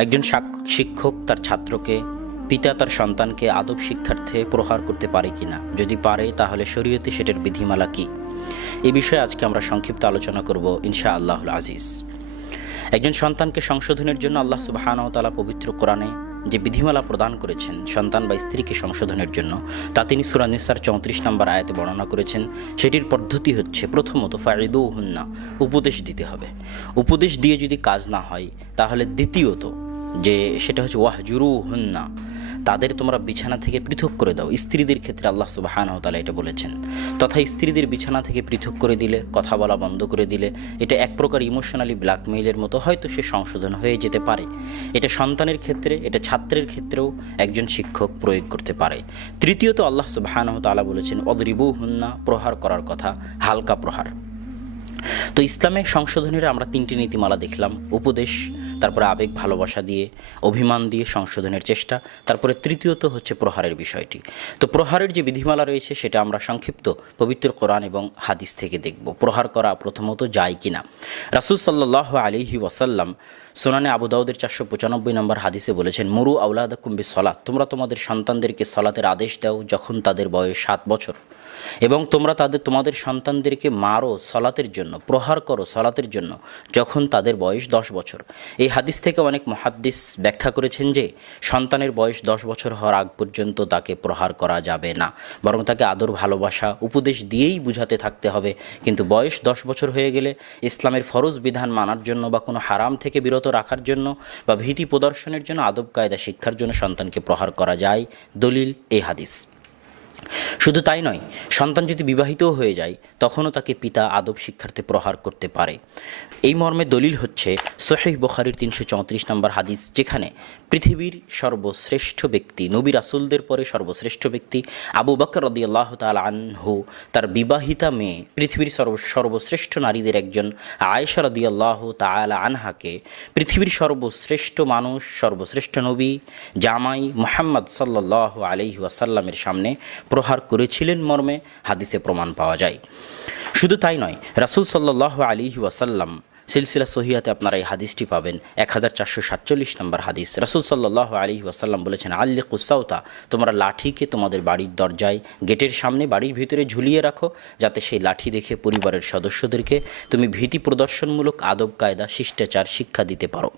একজন শিক্ষক তার ছাত্রকে, পিতা তার সন্তানকে আদব শিক্ষার্থে প্রহার করতে পারে কিনা, যদি পারে তাহলে শরীয়তে সেটার বিধিমালা কি, এ বিষয়ে আজকে আমরা সংক্ষিপ্ত আলোচনা করব ইনশাআল্লাহুল আজিজ। একজন সন্তানকে সংশোধনের জন্য আল্লাহ সুবহানাহু ওয়া তাআলা পবিত্র কোরআনে যে বিধিমালা প্রদান করেছেন সন্তান বা স্ত্রীকে সংশোধনের জন্য, তা তিনি সূরা নিসার 34 নম্বর আয়াতে বর্ণনা করেছেন। সেটির পদ্ধতি হচ্ছে, প্রথমত ফাইদুহুন্না, উপদেশ দিতে হবে। উপদেশ দিয়ে যদি কাজ না হয়, তাহলে দ্বিতীয়ত যে সেটা হচ্ছে ওয়াহজুরুহুন্না, তাদের তোমরা বিছানা থেকে পৃথক করে দাও। স্ত্রীদের ক্ষেত্রে আল্লাহ সুবহানাহু ওয়া তাআলা এটা বলেছেন। তথা স্ত্রীদের বিছানা থেকে পৃথক করে দিলে, কথা বলা বন্ধ করে দিলে, এটা এক প্রকার ইমোশনালি ব্ল্যাকমেইলের মতো, হয়তো সে সংশোধন হয়ে যেতে পারে। এটা সন্তানের ক্ষেত্রে, এটা ছাত্রের ক্ষেত্রেও একজন শিক্ষক প্রয়োগ করতে পারে। তৃতীয়ত আল্লাহ সুবহানাহু ওয়া তাআলা বলেছেন অদরিবুহুন্না, প্রহার করার কথা, হালকা প্রহার। তো ইসলামে সংশোধনের আমরা তিনটি নীতিমালা দেখলাম: উপদেশ, তারপরে আবেগ ভালোবাসা দিয়ে, অভিমান দিয়ে সংশোধনের চেষ্টা, তারপরে তৃতীয়ত হচ্ছে প্রহারের বিষয়টি। তো প্রহারের যে বিধিমালা রয়েছে সেটা আমরা সংক্ষিপ্ত পবিত্র কোরআন এবং হাদিস থেকে দেখব। প্রহার করা প্রথমত যায় কিনা। রাসূল সাল্লাল্লাহু আলাইহি ওয়াসাল্লাম সুনানে আবু দাউদের 495 নম্বর হাদিসে বলেছেন, মুরু আওলাদাকুম বিসসালাত, তোমরা তোমাদের সন্তানদেরকে সলাতের আদেশ দাও যখন তাদের বয়স 7 বছর, এবং তোমরা তোমাদের সন্তানদেরকে মারো সলাতের জন্য, প্রহার করো সলাতের জন্য যখন তাদের বয়স 10 বছর। এই হাদিস থেকে অনেক মুহাদ্দিস ব্যাখ্যা করেছেন যে সন্তানের বয়স 10 বছর হওয়ার আগ পর্যন্ত তাকে প্রহার করা যাবে না, বরং তাকে আদর, ভালোবাসা, উপদেশ দিয়েই বুঝাতে থাকতে হবে। কিন্তু বয়স 10 বছর হয়ে গেলে ইসলামের ফরজ বিধান মানার জন্য বা কোনো হারাম থেকে বিরত রাখার জন্য বা ভীতি প্রদর্শনের জন্য, আদব কায়দা শিক্ষার জন্য সন্তানকে প্রহার করা যায়। দলিল এই হাদিস। শুধু তাই নয়, সন্তান যদি বিবাহিতও হয়ে যায় তখনও তাকে পিতা আদব শিক্ষার্থে প্রহার করতে পারে। এই মর্মে দলিল হচ্ছে সহিহ বুখারীর 334 নম্বর হাদিস, যেখানে পৃথিবীর সর্বশ্রেষ্ঠ ব্যক্তি, নবী রাসূলদের পরে সর্বশ্রেষ্ঠ ব্যক্তি আবু বকর রাদিয়াল্লাহু তাআলা আনহু, তার বিবাহিতা মেয়ে, পৃথিবীর সর্বশ্রেষ্ঠ নারীদের একজন আয়েশা রাদিয়াল্লাহু তাআলা আনহাকে পৃথিবীর সর্বশ্রেষ্ঠ মানুষ, সর্বশ্রেষ্ঠ নবী, জামাই মুহাম্মদ সাল্লাল্লাহু আলাইহি ওয়াসাল্লামের সামনে প্রহার করেছিলেন মর্মে হাদিসে প্রমাণ পাওয়া যায়। শুধু তাই নয়, রাসূল সাল্লাল্লাহু আলাইহি ওয়াসাল্লাম, সিলসিলা সহিহাতে আপনারা এই হাদিসটি পাবেন, 1447 নম্বর হাদিস। রাসূল সাল্লাল্লাহু আলাইহি ওয়াসাল্লাম বলেছেন, আল্লিকুস সাউতা, তোমরা লাঠিকে তোমাদের বাড়ির দরজায়, গেটের সামনে, বাড়ির ভিতরে ঝুলিয়ে রাখো, যাতে সেই লাঠি দেখে পরিবারের সদস্যদেরকে তুমি ভীতি প্রদর্শনমূলক আদব কায়দা, শিষ্টাচার শিক্ষা দিতে পারো।